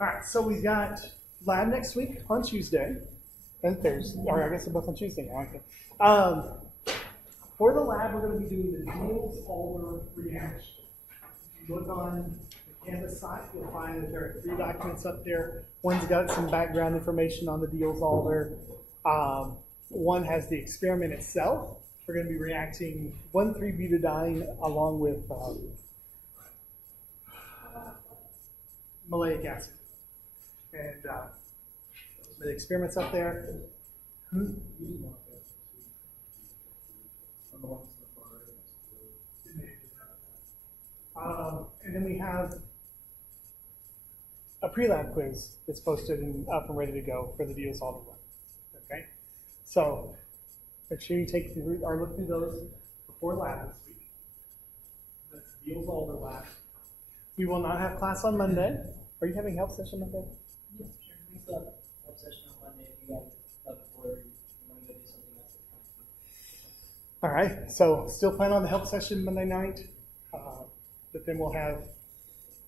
All right, so we've got lab next week on Tuesday and Thursday, or I guess they're both on Tuesday now. Okay. For the lab, we're going to be doing the Diels-Alder reaction. If you look on the Canvas site, you'll find that there are 3 documents up there. One's got some background information on the Diels-Alder. One has the experiment itself. We're going to be reacting 1,3-butadiene along with maleic acid. And the experiments up there. And then we have a pre-lab quiz that's posted and up and ready to go for the Diels-Alder one. Okay, so make sure you take through or look through those before lab this week. That's the Diels-Alder lab. We will not have class on Monday. Are you having help session Monday? Yeah, sure. We still have help session on Monday if you guys up before you want to go do something else. All right, so still plan on the help session Monday night, but then we'll have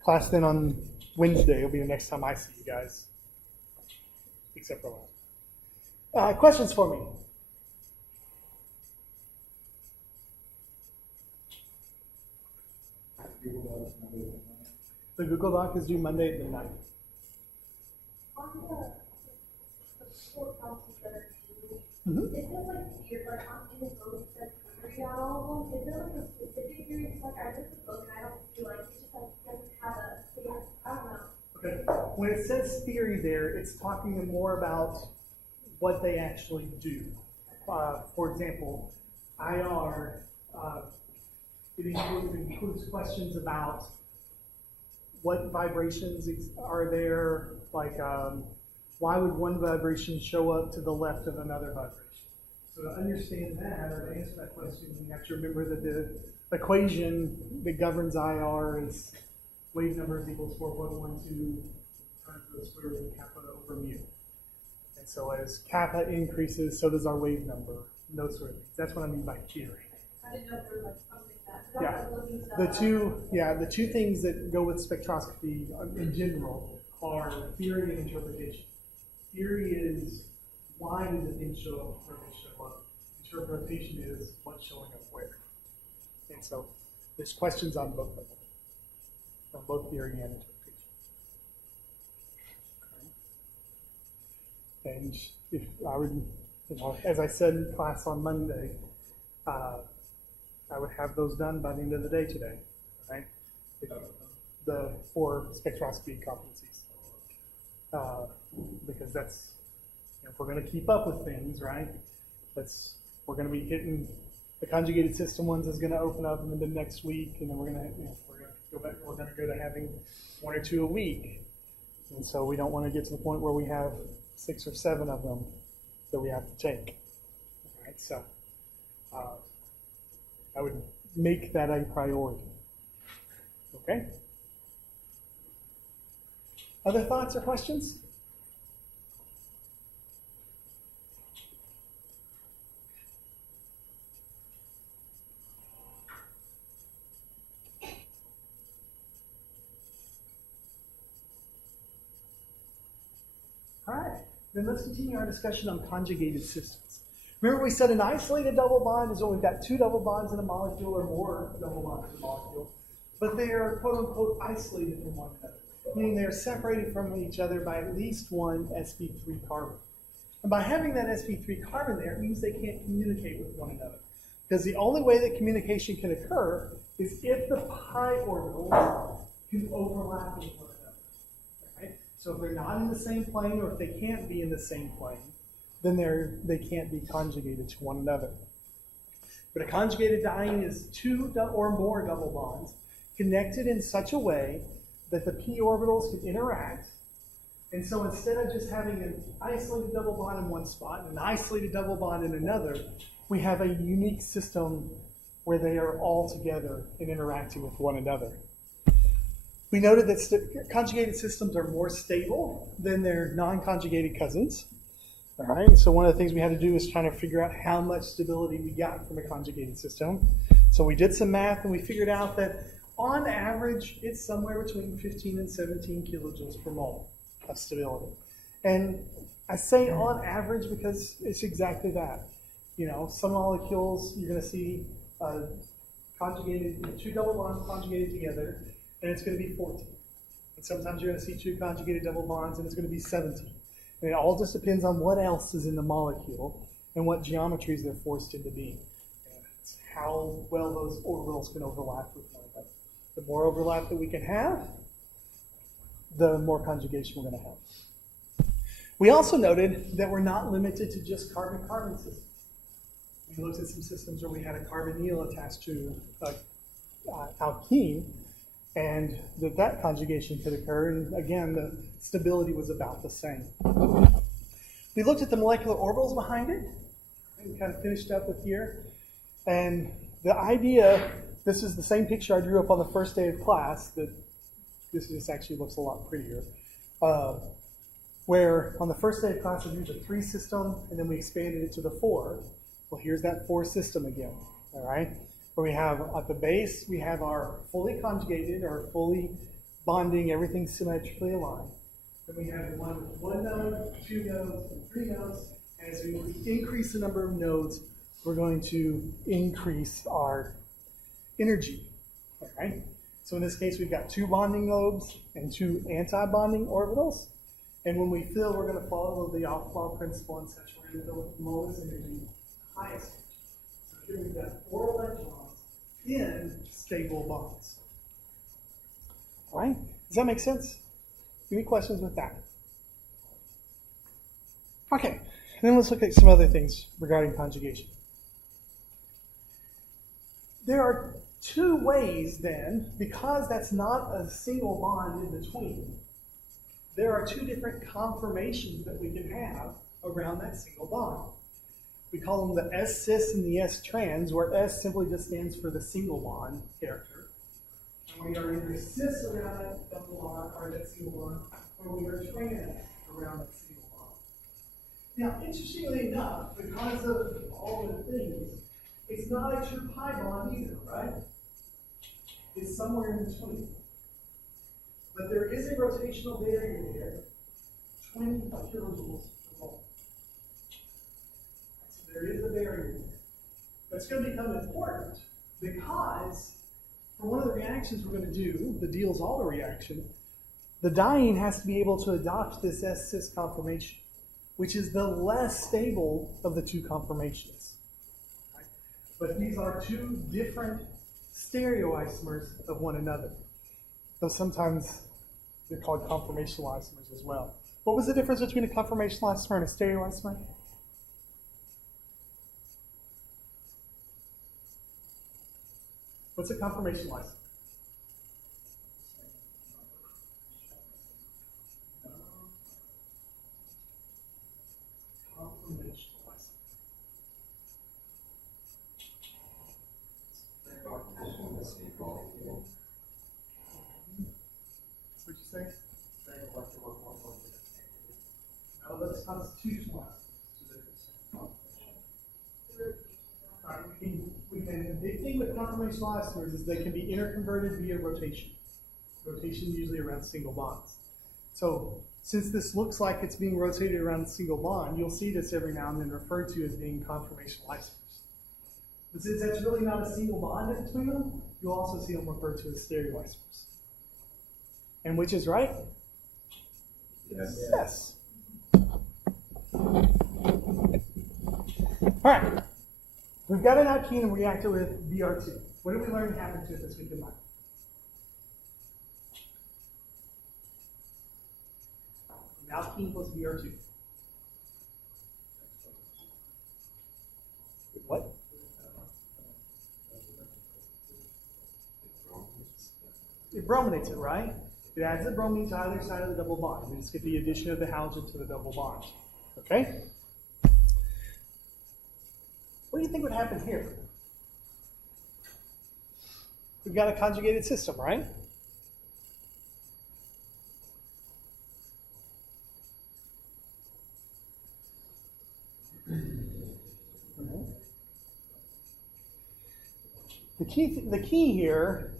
class then on Wednesday. It'll be the next time I see you guys, except for lab. Questions for me? The Google Doc is due Monday at midnight. On the short process that are Mm-hmm. is there like you're like on in the book that theory on all of them? Is there like a specific theory? It's like I read the book and I don't feel like it's just like doesn't have a clear, I don't know. Okay. When it says theory there, it's talking more about what they actually do. For example, IR, it includes questions about what vibrations are there, like why would one vibration show up to the left of another vibration? So to understand that, or to answer that question, you have to remember that the equation that governs IR is wave number is equals 4.12 times the square root of kappa over mu. And so as kappa increases, so does our wave number, and those sort of things. That's what I mean by theory. I didn't know if there was like something that. Yeah. The two things that go with spectroscopy in general are theory and interpretation. Theory is why do the things show up where they show up. Interpretation is what's showing up where. And so there's questions on both of them, on both theory and interpretation. Okay. And if I would, as I said in class on Monday, I would have those done by the end of the day today, right? The 4 spectroscopy competencies. Because that's, if we're going to keep up with things, right? We're going to be hitting the conjugated system ones is going to open up in the next week, and then we're going to go back. We're going to go to having 1 or 2 a week, and so we don't want to get to the point where we have 6 or 7 of them that we have to take. All right, so I would make that a priority. Okay? Other thoughts or questions? All right, then let's continue our discussion on conjugated systems. Remember we said an isolated double bond is when we've got 2 double bonds in a molecule or more double bonds in a molecule, but they are quote-unquote isolated from one another, meaning they're separated from each other by at least 1 sp3 carbon. And by having that sp3 carbon there, it means they can't communicate with one another. Because the only way that communication can occur is if the pi orbitals can overlap with one another. Right? So if they're not in the same plane, or if they can't be in the same plane, then they can't be conjugated to one another. But a conjugated diene is 2 or more double bonds connected in such a way that the p orbitals can interact. And so instead of just having an isolated double bond in one spot and an isolated double bond in another, we have a unique system where they are all together and interacting with one another. We noted that conjugated systems are more stable than their non-conjugated cousins. All right, so one of the things we had to do is trying to figure out how much stability we got from a conjugated system. So we did some math and we figured out that on average, it's somewhere between 15 and 17 kilojoules per mole. of stability. And I say on average because it's exactly that. You know, some molecules you're going to see conjugated, two double bonds conjugated together, and it's going to be 14. And sometimes you're going to see two conjugated double bonds, and it's going to be 17. And it all just depends on what else is in the molecule and what geometries they're forced into being. And it's how well those orbitals can overlap with one another. The more overlap that we can have, the more conjugation we're going to have. We also noted that we're not limited to just carbon-carbon systems. We looked at some systems where we had a carbonyl attached to alkene, and that conjugation could occur, and again, the stability was about the same. We looked at the molecular orbitals behind it, and we kind of finished up with here, and the idea, this is the same picture I drew up on the first day of class, that this actually looks a lot prettier, where on the first day of class I drew the 3 system, and then we expanded it to the 4. Well, here's that 4 system again, all right? Where we have, at the base, we have our fully conjugated, or fully bonding, everything symmetrically aligned. Then we have the one with 1 node, 2 nodes, and 3 nodes. And as we increase the number of nodes, we're going to increase our energy, all right? So in this case, we've got 2 bonding lobes and 2 anti-bonding orbitals. And when we fill, we're going to follow the Aufbau principle and such. We're going to fill the lowest energy, highest. So here we've got 4 electrons in stable bonds. All right? Does that make sense? Any questions with that? Okay, and then let's look at some other things regarding conjugation. There are 2 ways then, because that's not a single bond in between, there are 2 different conformations that we can have around that single bond. We call them the S-cis and the S-trans, where S simply just stands for the single bond character. And we are either cis around that double bond, or that single bond, or we are trans around that single bond. Now, interestingly enough, because of all the things, it's not a true pi bond either, right? It's somewhere in between. But there is a rotational barrier there, 20 kilojoules per volt. So there is a barrier there. But it's going to become important because for one of the reactions we're going to do, the Diels-Alder reaction, the diene has to be able to adopt this S-cis conformation, which is the less stable of the 2 conformations. Right? But these are 2 different stereoisomers of one another. Though sometimes they're called conformational isomers as well. What was the difference between a conformational isomer and a stereoisomer? What's a conformational isomer? Conformational isomer. What'd you say? No, that's constitutional. Alright, the big thing with conformational isomers is they can be interconverted via rotation. Rotation usually around single bonds. So since this looks like it's being rotated around a single bond, you'll see this every now and then referred to as being conformational isomers. But since that's really not a single bond in between them, you'll also see them referred to as stereoisomers. And which is right? Yes. All right. We've got an alkene reactor with Br2. What did we learn happened to it this week in life? An alkene plus Br2. What? It brominates it, right? It adds the bromine to either side of the double bond. We just get the addition of the halogen to the double bond. Okay? What do you think would happen here? We've got a conjugated system, right? The key here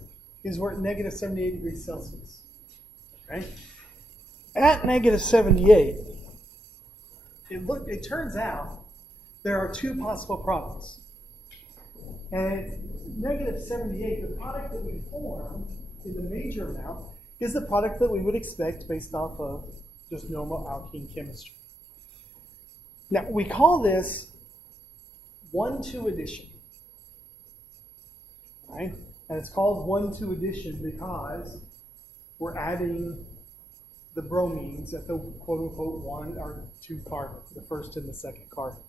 is we're at negative 78 degrees Celsius. Okay? at negative 78, it turns out there are two possible products. And at negative 78, the product that we form in the major amount is the product that we would expect based off of just normal alkene chemistry. Now, we call this 1,2 addition. Right? And it's called 1,2 addition because we're adding the bromines at the quote-unquote 1 or 2 carbons, the first and the second carbon.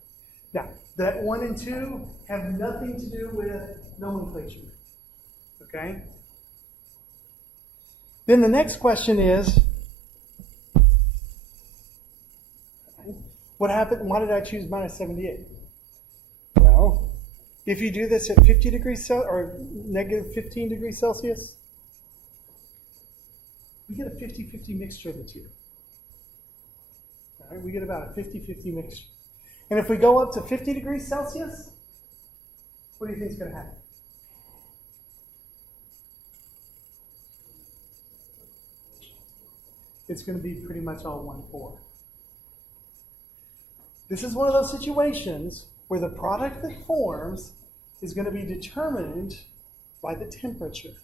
Now, that 1 and 2 have nothing to do with nomenclature. Okay? Then the next question is, what happened? Why did I choose minus 78? Well, if you do this at 50 degrees or negative 15 degrees Celsius, we get a 50-50 mixture of the two. All right, we get about a 50-50 mixture. And if we go up to 50 degrees Celsius, what do you think is going to happen? It's going to be pretty much all 1,4. This is one of those situations where the product that forms is going to be determined by the temperature.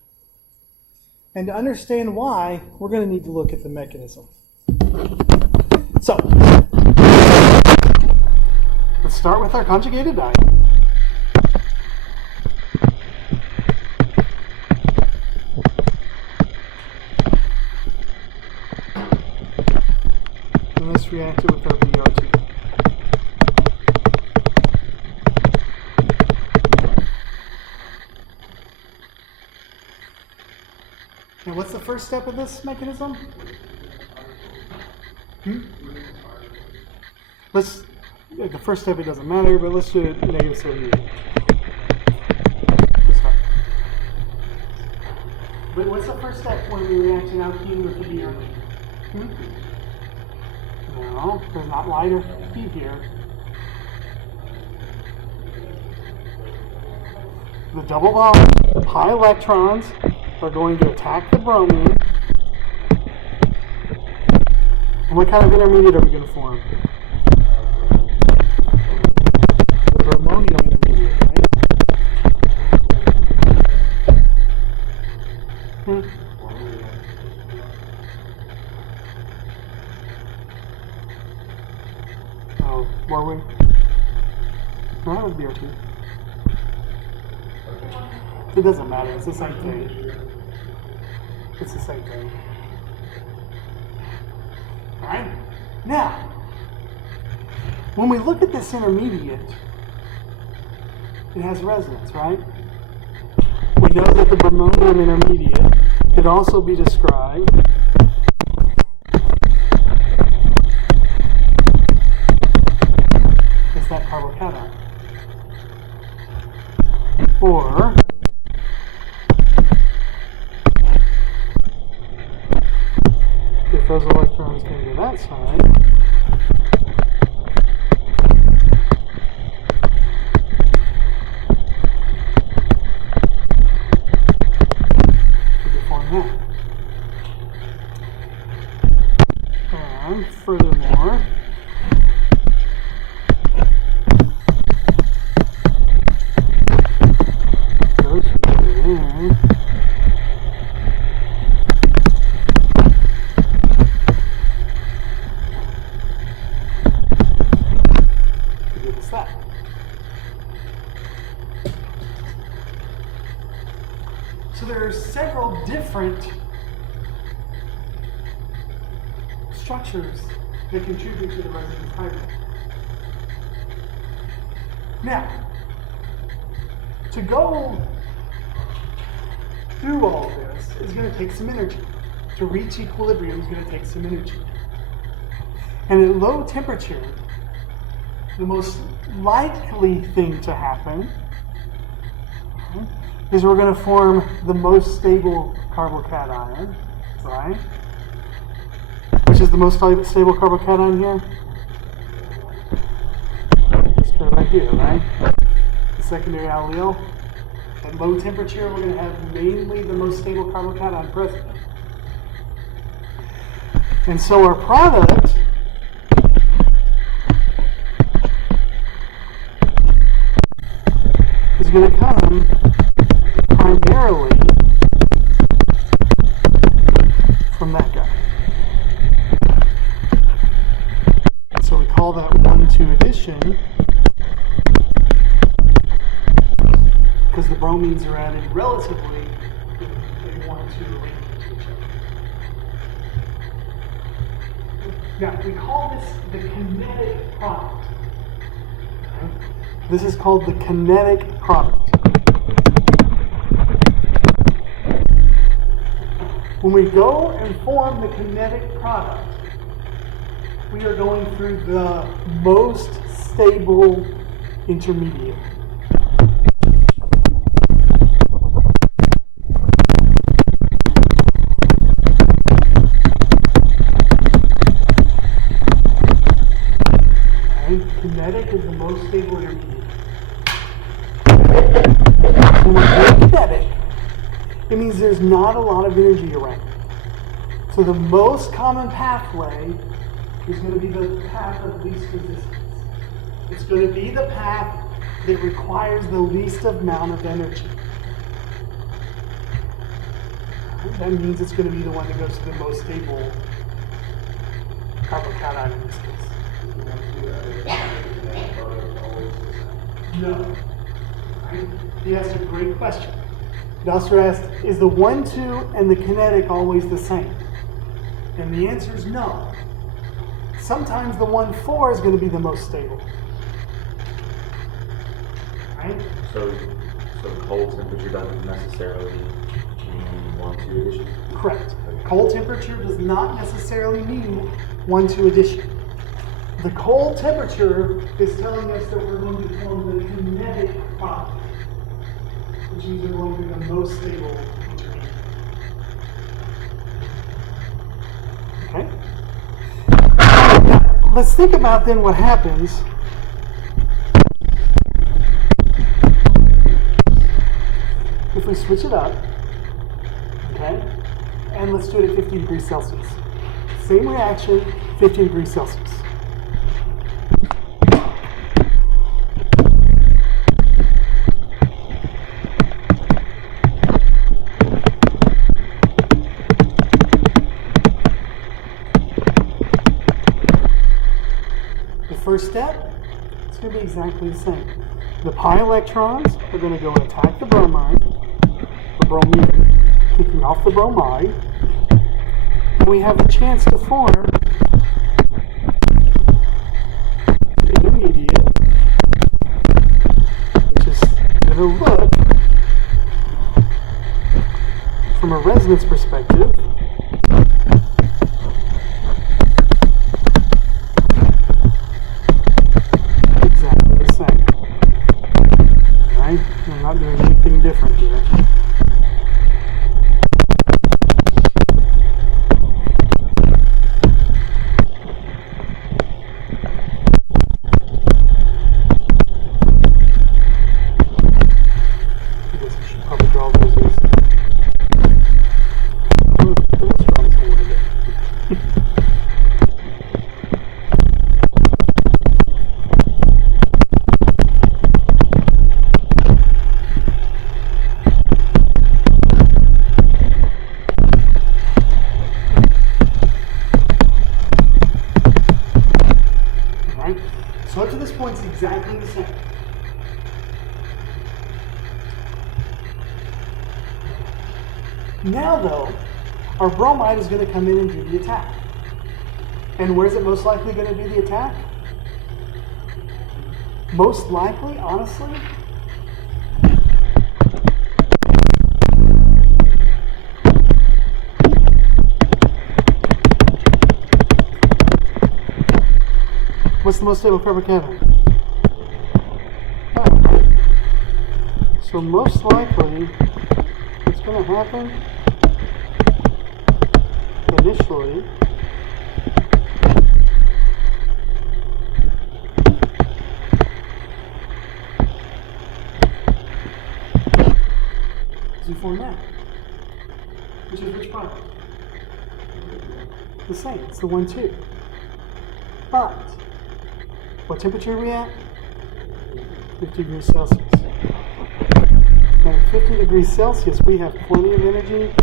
And to understand why, we're going to need to look at the mechanism. So, let's start with our conjugated diene. And let's react it with our Br2. Now, what's the first step of this mechanism? The first step, it doesn't matter, but let's do it negative 78. But what's the first step when we react an alkene with the Br? No, there's not light or heat here. The double bond, high electrons, are going to attack the bromine. And what kind of intermediate are we going to form? The bromonium intermediate, right? Oh, were we? No, that would be Br2. It doesn't matter, it's the same thing. It's the same thing. Alright? Now, when we look at this intermediate, it has resonance, right? We know that the bromonium intermediate could also be described as that carbocation. Or if those electrons can go that side, we can form that. And furthermore, those people in. So there are several different structures that contribute to the resonance hybrid. Now, to go through all of this is going to take some energy. To reach equilibrium is going to take some energy. And at low temperature, the most likely thing to happen is we're going to form the most stable carbocation, right? Which is the most stable carbocation here? It's right here, right? The secondary allele. At low temperature, we're going to have mainly the most stable carbocation present. And so our product is going to come primarily from that guy. And so we call that 1,2 addition because the bromines are added relatively in 1,2 arrangement to each other. Now, we call this the kinetic product. Okay? This is called the kinetic product. When we go and form the kinetic product, we are going through the most stable intermediate. Okay? Kinetic is the most stable intermediate. When we're doing kinetic, it means there's not a lot of energy around. So the most common pathway is going to be the path of least resistance. It's going to be the path that requires the least amount of energy. That means it's going to be the one that goes to the most stable carbocation in this case. No. Right? He asked a great question. He also asked, is the 1,2 and the kinetic always the same? And the answer is no. Sometimes the 1,4 is going to be the most stable. Right? So cold temperature doesn't necessarily mean 1,2 addition? Correct. Cold temperature does not necessarily mean 1,2 addition. The cold temperature is telling us that we're going to form the kinetic product, which means we're going to be the most stable intermediate. Okay? Now, let's think about then what happens if we switch it up, okay? And let's do it at 50 degrees Celsius. Same reaction, 50 degrees Celsius. First step, it's going to be exactly the same. The pi electrons are going to go and attack the bromide, the bromine, kicking off the bromide, and we have a chance to form the intermediate, which is going to look, from a resonance perspective, I'm not doing anything different here. I guess I should probably draw those as... Let's draw this one a bit. So up to this point, it's exactly the same. Now, though, our bromide is going to come in and do the attack. And where's it most likely going to do the attack? Most likely, honestly, what's the most stable carbocation? So most likely, what's going to happen initially is you form that, which is which product? the same. It's the 1, 2. But what temperature are we at? 50 degrees Celsius. And at 50 degrees Celsius, we have plenty of energy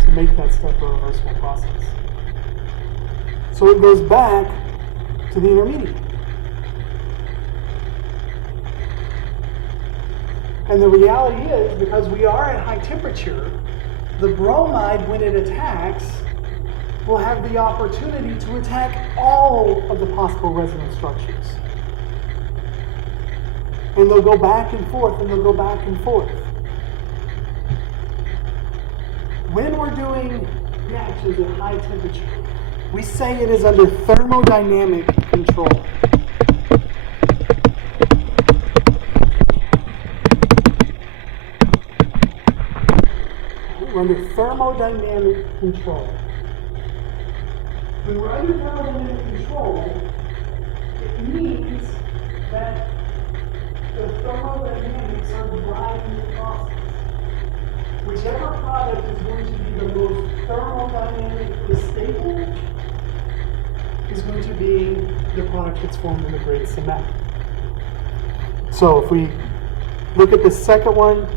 to make that step a reversible process. So it goes back to the intermediate. And the reality is, because we are at high temperature, the bromide, when it attacks, will have the opportunity to attack all of the possible resonance structures. And they'll go back and forth, and they'll go back and forth. When we're doing reactions at high temperature, we say it is under thermodynamic control. We're under thermodynamic control. When we're under thermodynamic control, it means that the thermodynamics are driving the process. Whichever product is going to be the most thermodynamically stable is going to be the product that's formed in the greatest amount. So if we look at the second one,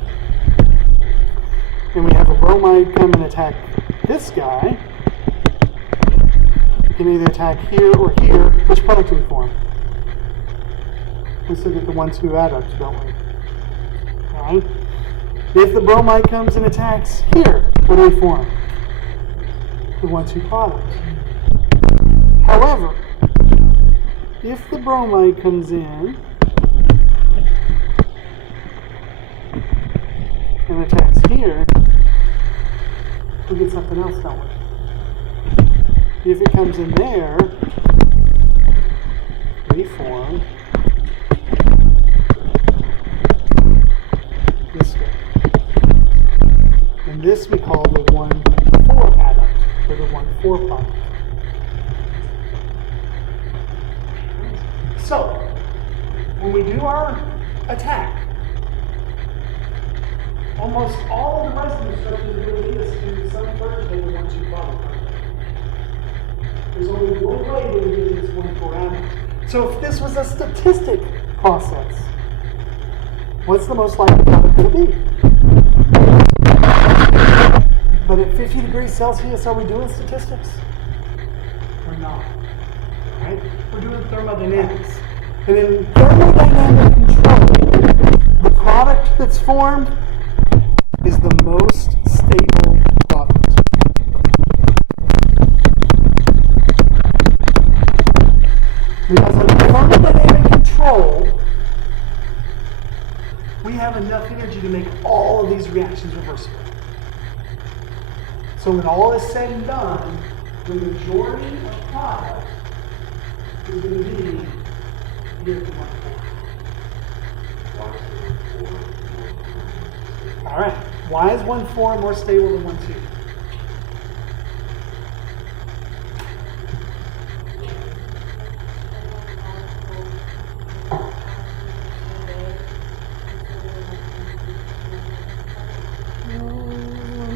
and we have a bromide come and attack this guy, it can either attack here or here. Which product do we form? We still get the 1, 2 adduct, don't we? Alright? If the bromide comes and attacks here, what do we form? The 1, 2 product. However, if the bromide comes in and attacks here, we get something else, don't we? If it comes in there, we form this guy. And this we call the 1, 4 adduct, or the 1, 4 product. So, when we do our attack, almost all of the resonance structures are going to lead us to some version of the 1, 2 product. There's only one way that we get this 1, 4 adduct. So if this was a statistic process, what's the most likely product going to be? But at 50 degrees Celsius, are we doing statistics? We're not. Right? We're doing thermodynamics. And in thermodynamic control, the product that's formed is the most stable product. Because under thermodynamic control, we have enough energy to make all of these reactions reversible. So when all is said and done, the majority of product is going to be here at 1, 4. All right. Why is 1, 4 more stable than 1, 2?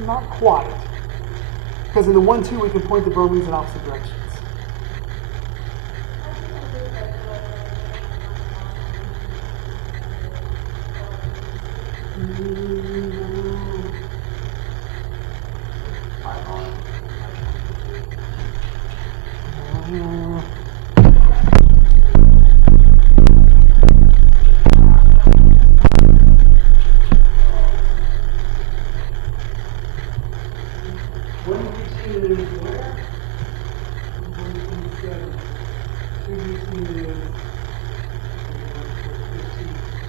Not quite. Because in the 1, 2, we can point the bromines in opposite directions.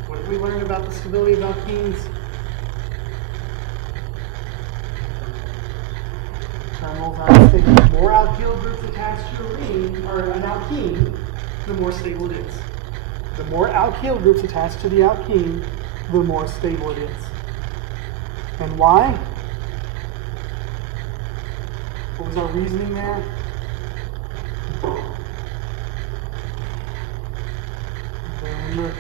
What did we learn about the stability of alkenes? Terminals are stable. The more alkyl groups attached to a ring, or an alkene, the more stable it is. The more alkyl groups attached to the alkene, the more stable it is. And why? What was our reasoning there? Remember?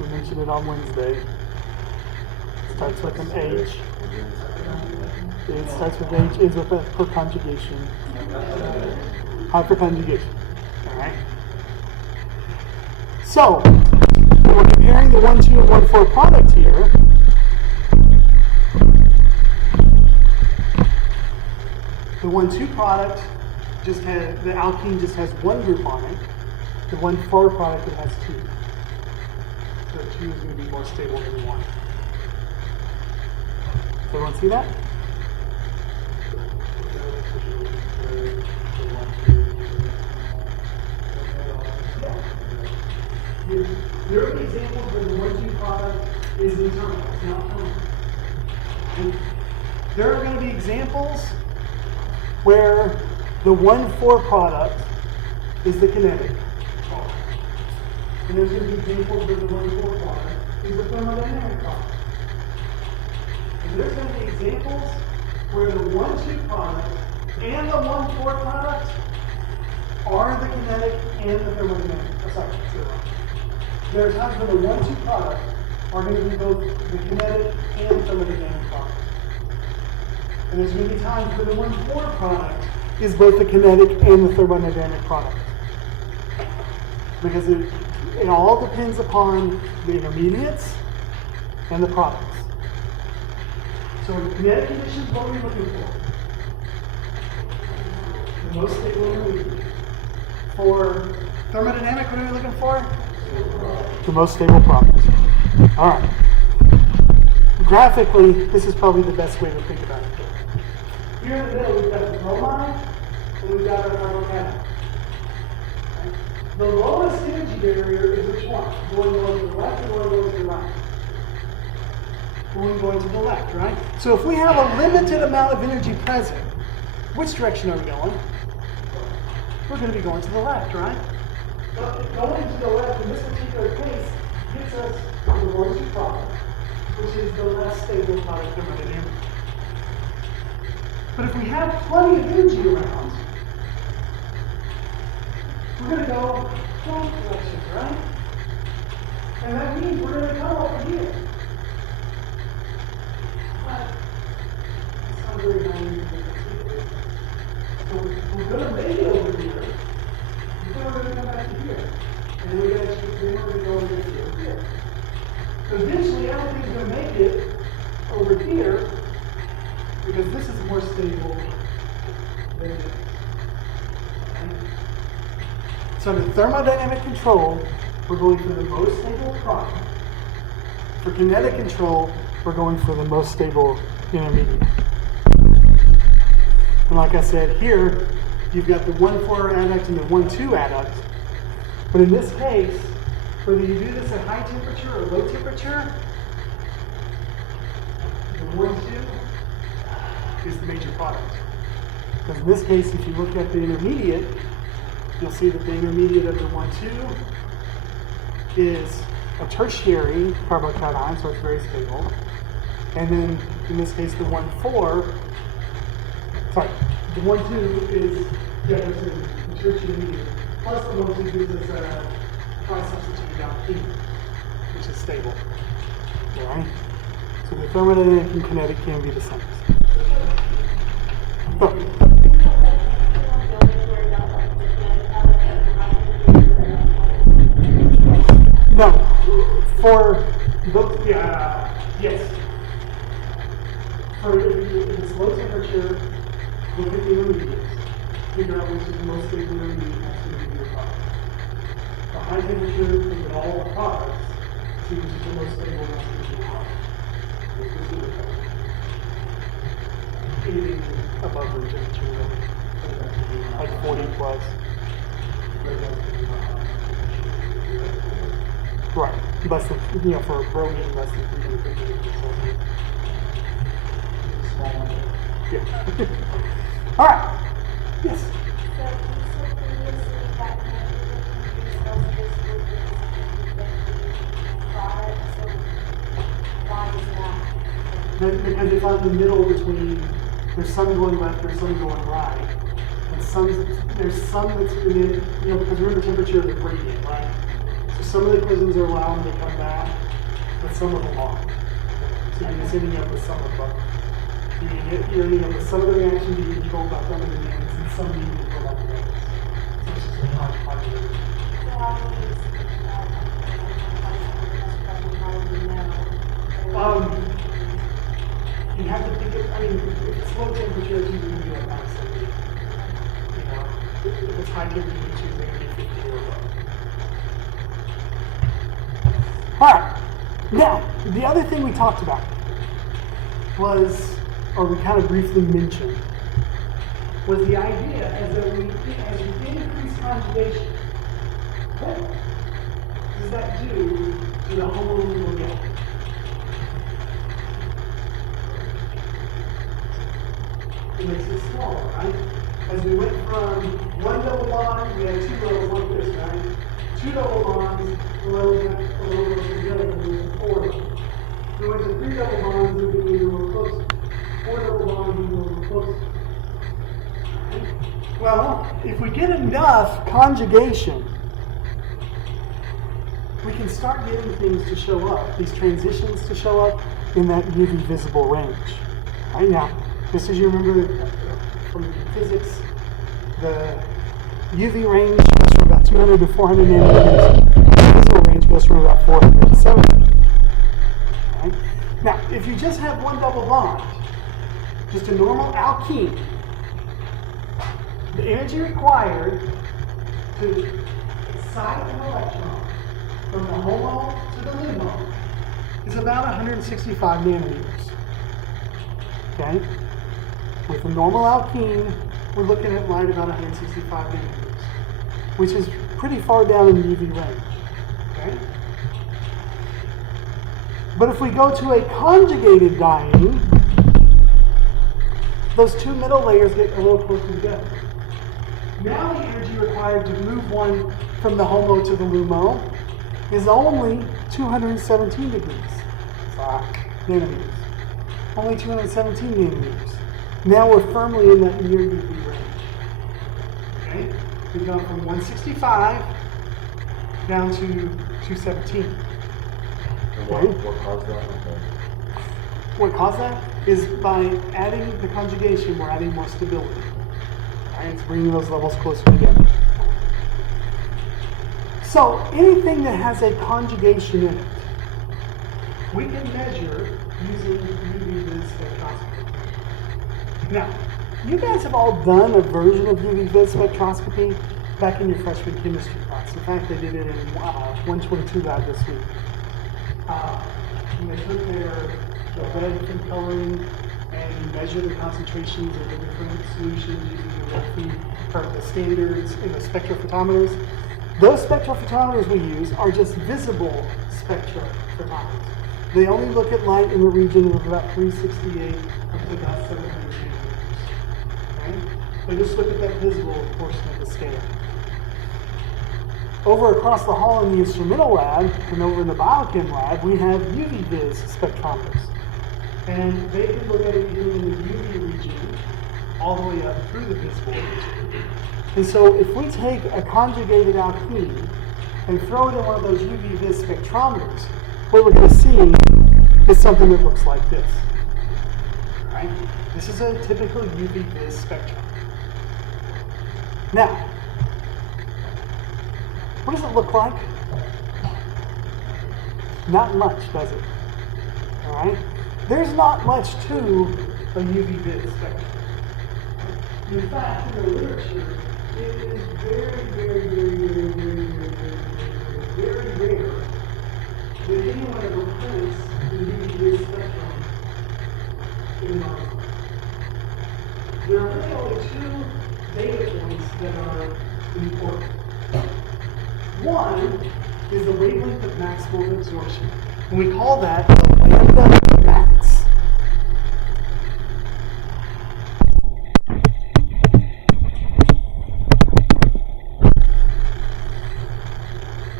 We mentioned it on Wednesday. starts with an H. It starts with H, ends with F for conjugation. I for conjugation. Alright? So, when we're comparing the 1,2 and 1,4 product here, the 1,2 product just has, the alkene just has one group on it. The 1,4 product, it has two. So 2 is going to be more stable than 1. Everyone see that? There are examples where the 1,2 product is internal, it's not permanent. And there are going to be examples where the 1,4 product is the kinetic. And there's going to be examples where the 1,4 product is the thermodynamic product. And there's going to be examples where the 1,2 product and the 1,4 product are the kinetic and the thermodynamic. Oh, sorry, that's it wrong. There are times where the 1,2 product are going to be both the kinetic and thermodynamic product. And there's going to be times where the 1,4 product is both the kinetic and the thermodynamic product. Because it all depends upon the intermediates and the products. So in kinetic conditions, what are we looking for? The most stable intermediate. For thermodynamic, what are we looking for? The most stable product. All right. Graphically, this is probably the best way to think about it. Here in the middle, we've got the bromide, and we've got our carbocation. The lowest energy barrier is which one? Going to the left or going to the right? Going to the left, right? So if we have a limited amount of energy present, which direction are we going? We're going to be going to the left, right? But going to the left in this particular case gets us to the 1,2 product, which is the less stable product thermodynamic. But if we have plenty of energy around, we're going to go both directions, right? And that means we're going to come over here. But it's not very naive. So we're going to make it over here. Then we're going to come back to here. And then we're going to go over here. So eventually everything's going to make it over here because this is more stable than this. So under thermodynamic control, we're going for the most stable product. For kinetic control, we're going for the most stable intermediate. And like I said, here, you've got the 1,4 adduct and the 1,2 adduct. But in this case, whether you do this at high temperature or low temperature, the 1,2 is the major product. Because in this case, if you look at the intermediate, you'll see that the intermediate of the 1,2 is a tertiary carbocation, so it's very stable. And then, in this case, the 1,4, sorry, the 1,2 is Jefferson, the tertiary intermediate, plus the 1,2 gives us a tri-substituted alkene, which is stable. Alright? So the thermodynamic and kinetic can be the same. No, for both, yes. For if it's low temperature, look at the intermediates. Figure out which is the most stable intermediate that's going to be your product. For high temperature, look at all the products, see which is the most stable that's going to be your product. Anything above room temperature, like 40 plus. Right, less than, for bromine, less than 350 degrees Celsius. Yeah. All right. Yes. So you said previously that 150 Celsius would be the product, so why is that? Because if I'm in the middle between, there's some going left, there's some going right, and there's some that's within, because we're in the temperature of the gradient, right? So some of the equations are allowing to come back, but some of them aren't. So you're just ending up with some of both. You're ending up with some of the reaction being controlled by thermodynamics and some being controlled by kinetics. So it's just a hodgepodge of everything. You have to think of, I mean, if it's low temperature, it's usually going to be like minus 70. You know, if it's high temperature, it's usually going to be 50 or above. Alright, now, the other thing we talked about was, or we kind of briefly mentioned, was the idea as we increase conjugation, what does that do to the homolegal gap? It makes it smaller, right? As we went from one double bond, we had two levels like this, right? Two double bonds, a little closer together, and we went to four double. We went to three double bonds, we became a little closer. Four double bonds, we were a little closer. Well, if we get enough conjugation, we can start getting things to show up, these transitions to show up in that UV visible range. Right now, just as you remember from physics, the UV range goes from about 200 to 400 nanometers. The visible range goes from about 400 to 700. Right? Now, if you just have one double bond, just a normal alkene, the energy required to excite an electron from the HOMO to the LUMO is about 165 nanometers. Okay? With a normal alkene, we're looking at right about 165 nanometers, which is pretty far down in the UV range. Okay? But if we go to a conjugated diene, those two middle layers get a little closer together. Now the energy required to move one from the HOMO to the LUMO is only 217 degrees. Nanometers. Only 217 nanometers. Now we're firmly in that near UV range. Okay? We've gone from 165 down to 217. And Okay? what caused that? Okay. What caused that is by adding the conjugation, we're adding more stability. Right? It's bringing those levels closer together. So anything that has a conjugation in it, we can measure using UV-Vis spectroscopy. Now, you guys have all done a version of UV-Vis spectroscopy back in your freshman chemistry class. In fact, they did it in 122 lab this week. They took their red from coloring and measure the concentrations of the different solutions using the red feed, or the standards in the spectrophotometers. Those spectrophotometers we use are just visible spectrophotometers. They only look at light in the region of about 368 up to about 700 nanometers. Okay? They just look at that visible portion of the scale. Over across the hall in the instrumental lab and over in the biochem lab, we have UV-Vis spectrometers. And they can look at anything in the UV region all the way up through the visible region. And so if we take a conjugated alkene and throw it in one of those UV-Vis spectrometers, what we're going to see is something that looks like this. Right? This is a typical UV-Vis spectrum. Now, what does it look like? Not much, does it? All right? There's not much to a UV-Vis spectrum. In fact, in the literature, it is very rare that anyone ever prints the UV-Vis spectrum in modern. There are really only two data points that are important. One is the wavelength of maximum absorption, and we call that the lambda max.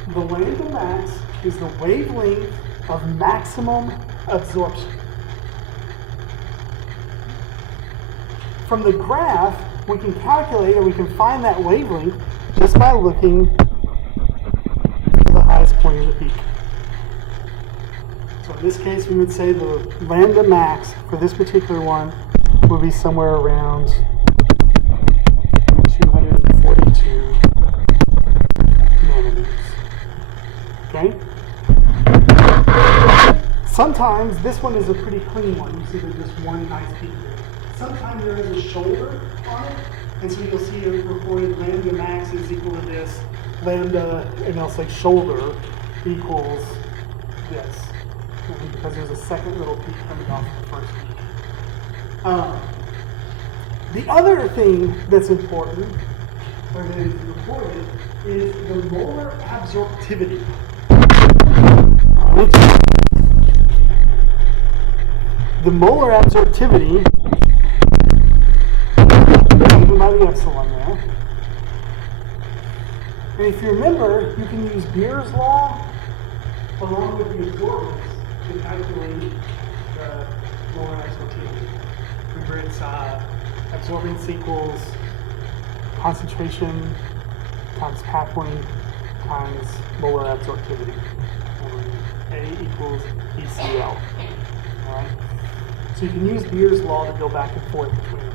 The lambda max is the wavelength of maximum absorption. From the graph, we can calculate or we can find that wavelength just by looking at the highest point of the peak. So in this case, we would say the lambda max for this particular one would be somewhere around 242 nanometers. Okay? Sometimes this one is a pretty clean one. You see there's just one nice peak here. Sometimes there is a shoulder on it, and so you'll see it reported lambda max is equal to this, lambda, and I'll say shoulder equals this, because there's a second little peak coming off the first peak. The other thing that's important, or that is reported, is the molar absorptivity. The molar absorptivity, given by the epsilon there. And if you remember, you can use Beer's law along with the absorbance to calculate the molar absorptivity. Remember, it's absorbance equals concentration times path length times molar absorptivity. A equals ECL. Alright? So you can use Beer's law to go back and forth between them.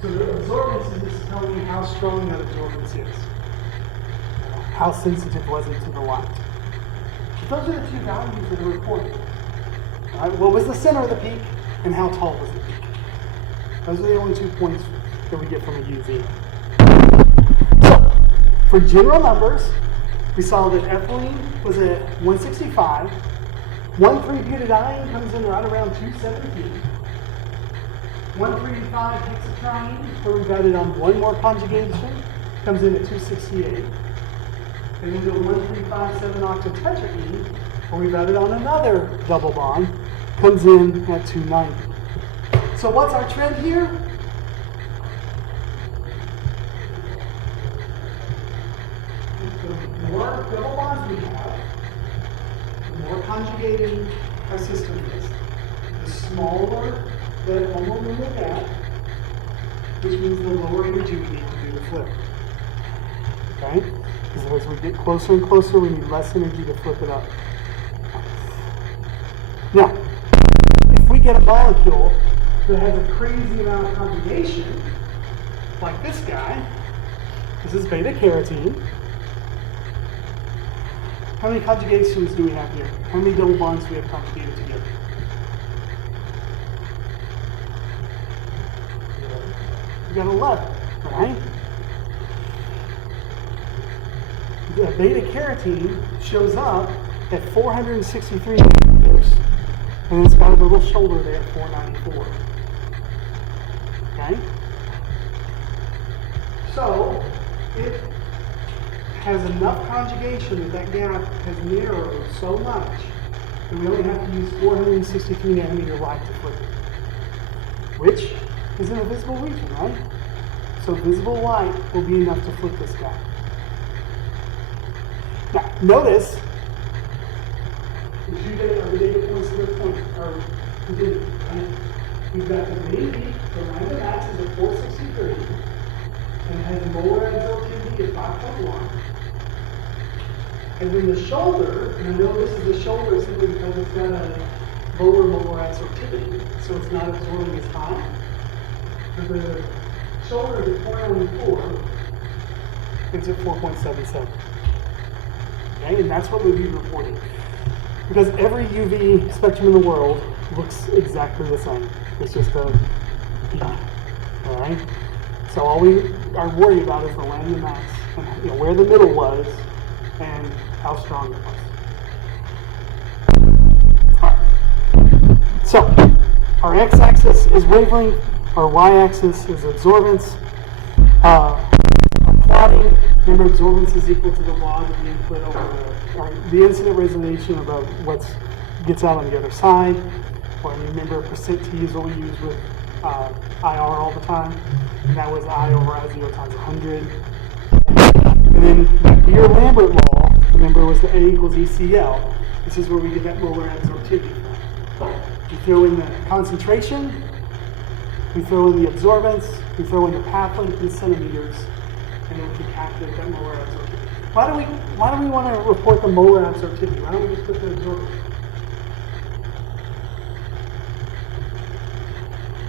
So the absorbance is just telling you how strong that absorbance is. How sensitive was it to the light? Those are the two values that are recorded. Alright, what was the center of the peak and how tall was the peak? Those are the only 2 points that we get from a UV. So, for general numbers, we saw that ethylene was at 165. 1,3-butadiene comes in right around 217. 1,3,5-hexatriene, where we've added on one more conjugation, comes in at 268. And then the 1,3,5,7-octatetraene, where we've added on another double bond, comes in at 290. So what's our trend here? The more double bonds we have, the more conjugating our system is. The smaller the homo number gap, which means the lower energy we need to do the flip. Okay? Because as we get closer and closer, we need less energy to flip it up. Now, if we get a molecule that has a crazy amount of conjugation, like this guy, this is beta carotene. How many conjugations do we have here? How many double bonds do we have conjugated together? We got 11, right? The beta carotene shows up at 463 nanometers, and it's got a little shoulder there at 494. Okay? So, it has enough conjugation that that gap has narrowed so much that we only have to use 463 nanometer light to flip it, which is in a visible region, right? So visible light will be enough to flip this guy. Now, notice the data points to the point are continued, right? We've got the main peak, the lambda max is at 463, and it has molar absorptivity at 5.1. And then the shoulder, and I know this is the shoulder simply because it's got a lower molar absorptivity, so it's not absorbing as high. But the shoulder is at 494, it's at 4.77. Okay, and that's what we'll be reporting. Because every UV spectrum in the world looks exactly the same. It's just a peak. Alright? So all we are worried about is the lambda max, and where the middle was, and how strong it was. Alright. So, our x-axis is wavelength, our y-axis is absorbance. Plotting, remember absorbance is equal to the log of the input over the incident resolution of what gets out on the other side. Or remember percent T is what we use with IR all the time. And that was I over I0 times 100. And then the Beer-Lambert law, remember, was the A equals ECL. This is where we get that molar absorptivity from. We throw in the concentration, we throw in the absorbance, we throw in the path length in centimeters, and then we can calculate that molar absorptivity. Why do we want to report the molar absorptivity? Why don't we just put the absorbance?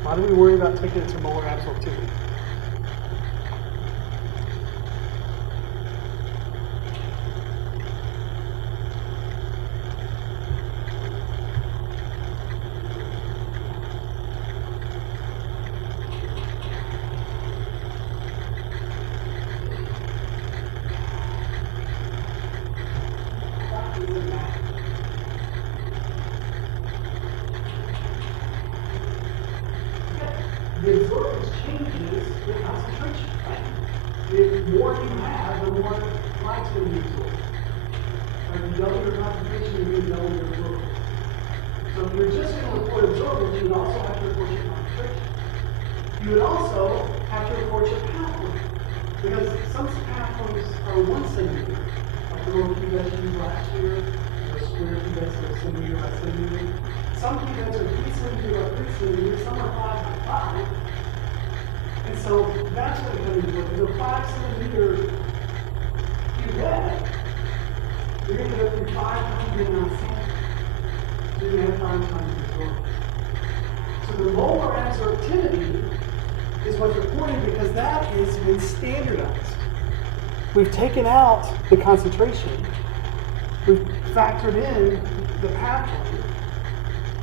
Why do we worry about taking it to molar absorptivity? The absorbance changes the concentration, right? The more you have, the more light's going to be absorbed. If you double your concentration, you're going to double your absorption. So if you're just going to report absorbance, you would also have to report your concentration. You would also have to report your pathway. Because some pathways are 1 centimeter, like the little cuvettes you used last year, or square cuvettes that are centimeter by centimeter. Some cuvettes are 3 centimeter by 3 centimeter, some are 5 by 5. And so that's what it comes into. Because a 5 centimeter cuvette, you're going to go through 5 times the amount of sample. So you're going to have 5 times the absorption. So the molar absorptivity is what's reported because that has been standardized. We've taken out the concentration. We've factored in the pathway.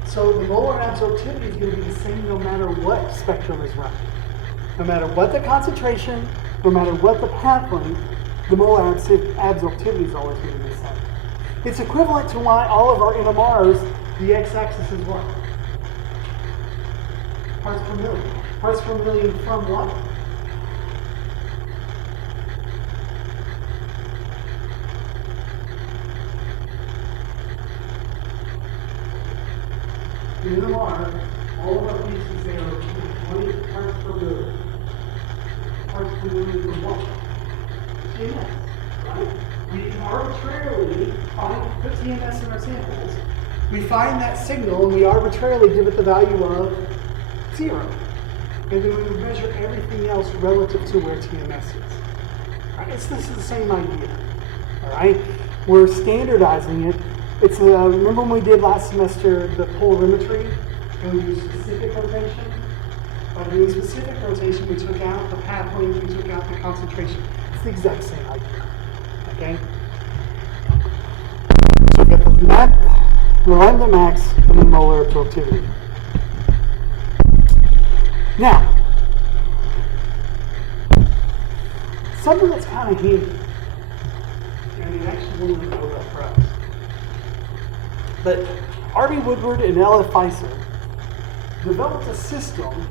So the molar absorptivity is going to be the same no matter what spectrum is running. No matter what the concentration, no matter what the path length, the molar absorptivity is always going to be the same. It's equivalent to why all of our NMRs, the x-axis is what? Parts per million. Parts per million from what? In NMR, all of our pieces there are 20 parts per million. Parts per million from what? TMS, right? We arbitrarily put TMS in our samples. We find that signal and we arbitrarily give it the value of 0. And then we measure everything else relative to where TMS is. Right? This is the same idea. All right? We're standardizing it. It's remember when we did last semester the polarimetry and we used specific rotation? By doing specific rotation, we took out the path length, we took out the concentration. It's the exact same idea. Okay? So we've got the lambda max and the molar absorptivity. Now, something that's kind of handy, and it actually wouldn't go that for us. But R.B. Woodward and L.F. Pfizer developed a system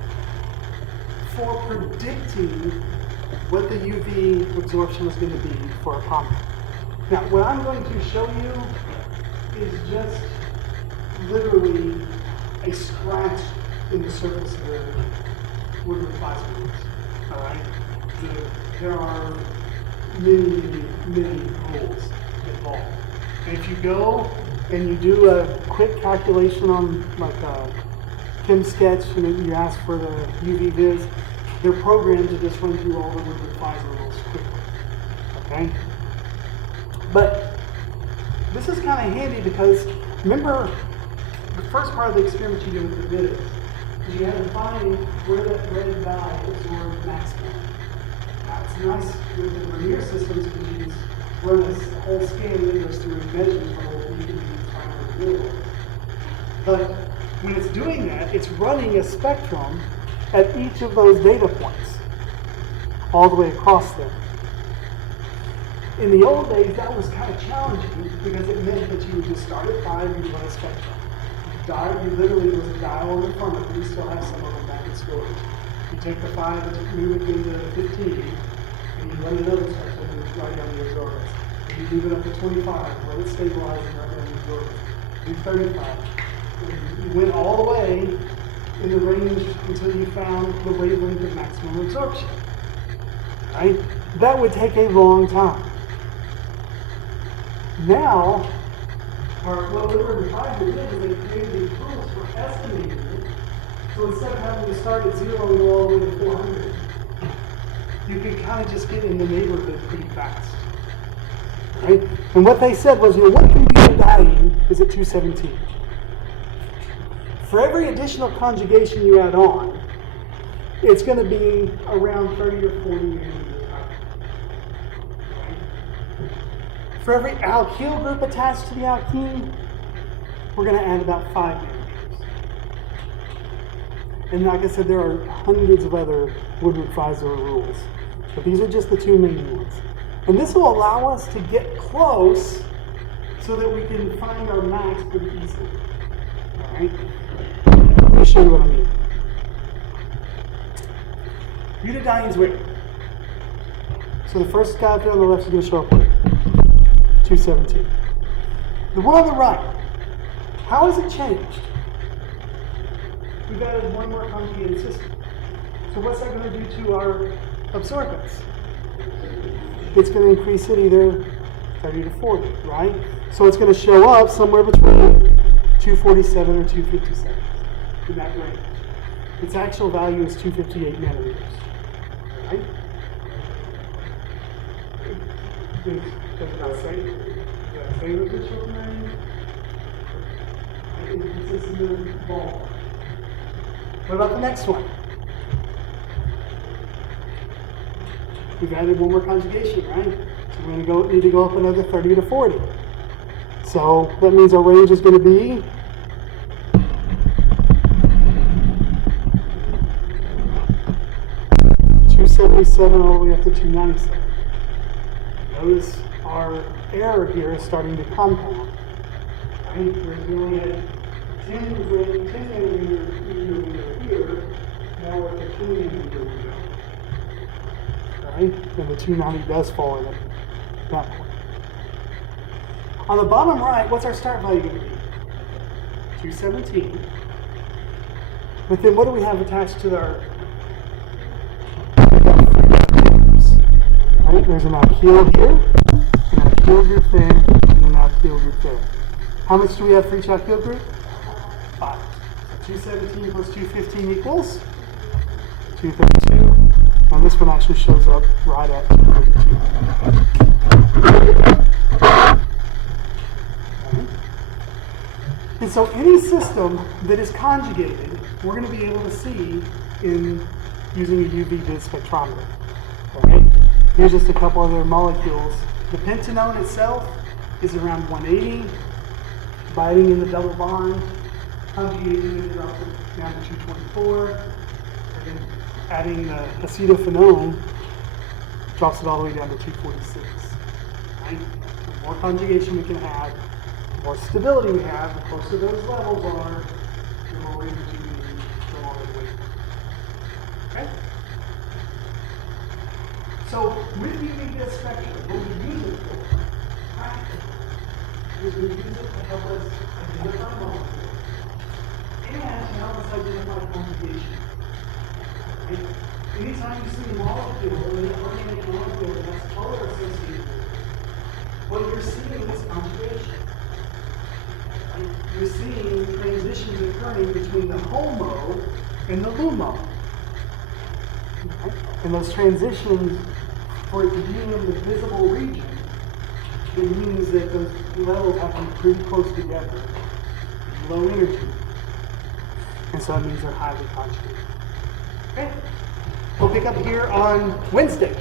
for predicting what the UV absorption was going to be for a compound. Now, what I'm going to show you is just literally a scratch in the surface of the Woodward Pfizer rules. All right? There are many rules involved. And if you go and you do a quick calculation on like a ChemSketch and then you ask for the UV viz, they're programmed to just run through all the Woodward Pfizer rules quickly. Okay? But this is kind of handy because remember the first part of the experiment you did with the viz is you had to find where that red dye absorbed maximum. Now it's nice with the Vernier systems because you just run this whole scan that goes through and measures the whole thing. But when it's doing that, it's running a spectrum at each of those data points, all the way across them. In the old days, that was kind of challenging because it meant that you would just start at 5 and you run a spectrum. You literally, there was a dial on the front of it, we still have some of them back in storage. You take the 5 and move it into 15, and you run another spectrum and it's right down the absorbance. And you move it up to 25, let it stabilize and right down the absorbance. Do 35. You went all the way in the range until you found the wavelength of maximum absorption. Right? That would take a long time. Now, what Woodward and Pfizer did is they created these tools for estimating it. So instead of having to start at 0 and go all the way to 400, you could kind of just get in the neighborhood pretty fast. Right? And what they said was, what can be the value is at 217. For every additional conjugation you add on, it's going to be around 30 or 40 nanometers high. For every alkyl group attached to the alkene, we're going to add about 5 nanometers. And like I said, there are hundreds of other Woodward-Pfizer rules, but these are just the two main ones. And this will allow us to get close so that we can find our max pretty easily. All right? Let me show you what I mean. Butadiene's weight. So the first guy on the left is going to show up with 217. The one on the right, how has it changed? We've added one more conjugated system. So what's that going to do to our absorbance? It's going to increase it either 30 to 40, right? So it's going to show up somewhere between 247 or 257 in that range. Its actual value is 258 nanometers, right? Does that say what the children are in? I think this is the ball. What about the next one? We've added one more conjugation, right? So we're going to need to go up another 30 to 40. So that means our range is going to be 277 all the way up to 297. Notice our error here is starting to compound. Right? We only had 10 nanometer here, now we're at the 2 nanometer window. Right? And the 290 does fall in at that point. On the bottom right, what's our start value going to be? 217. But then what do we have attached to our... Right? There's an alkyl here, an alkyl group there, and an alkyl group there. How much do we have for each alkyl group? 5. So 217 plus 215 equals 232. And this one actually shows up right at 232. And so any system that is conjugated, we're going to be able to see in using a UV vis spectrometer. Right? Here's just a couple other molecules. The pentanone itself is around 180. Biting in the double bond, conjugating it drops it down to 224. Again, adding the acetophenone drops it all the way down to 246. Right? The more conjugation we can have, the more stability we have, the closer those levels are, the more energy we need, the longer the wait. Okay? So with UV vis spectrum, what we use it for, is we use it to help us identify molecules and to help us identify conjugation. Right? Anytime you see a molecule, or an organic molecule that has color associated with it, what you're seeing is conjugation. Right? You're seeing transitions occurring between the HOMO and the LUMO. Right? And those transitions, for it to be in the visible region, it means that those levels have to be pretty close together, low energy. And so it means they're highly conjugated. Okay? We'll pick up here on Wednesday.